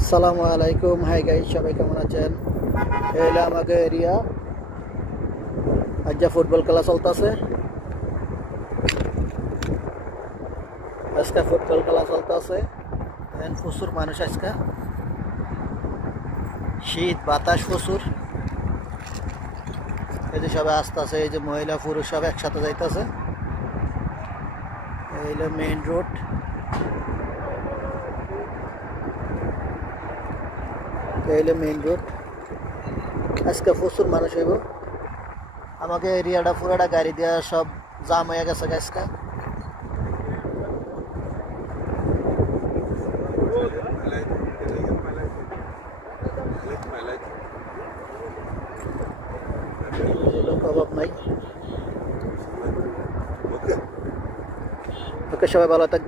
আসসালামু আলাইকুম। Hi guys, সবাই কেমন আছেন? এলা আমাকে এরিয়া আজ ফুটবল খেলা চলতেছে। আজকে ফুটবল খেলা চলতেছে। প্রচুর মানুষ আজকে, শীত বাতাস প্রচুর। এই যে সবাই আসতেছে, এই যে মহিলা পুরুষ সব একসাথে যাইতেছে। এই হলো মেইন রোড। এই হলো মেইন রোড। আজকে প্রচুর মানুষ হইব। আমাকে এরিয়াটা পুরাটা গাড়ি দেওয়া সব জাম হয়ে গেছে আজকে। লোক অভাব নাই। ওকে, সবাই ভালো থাকবে।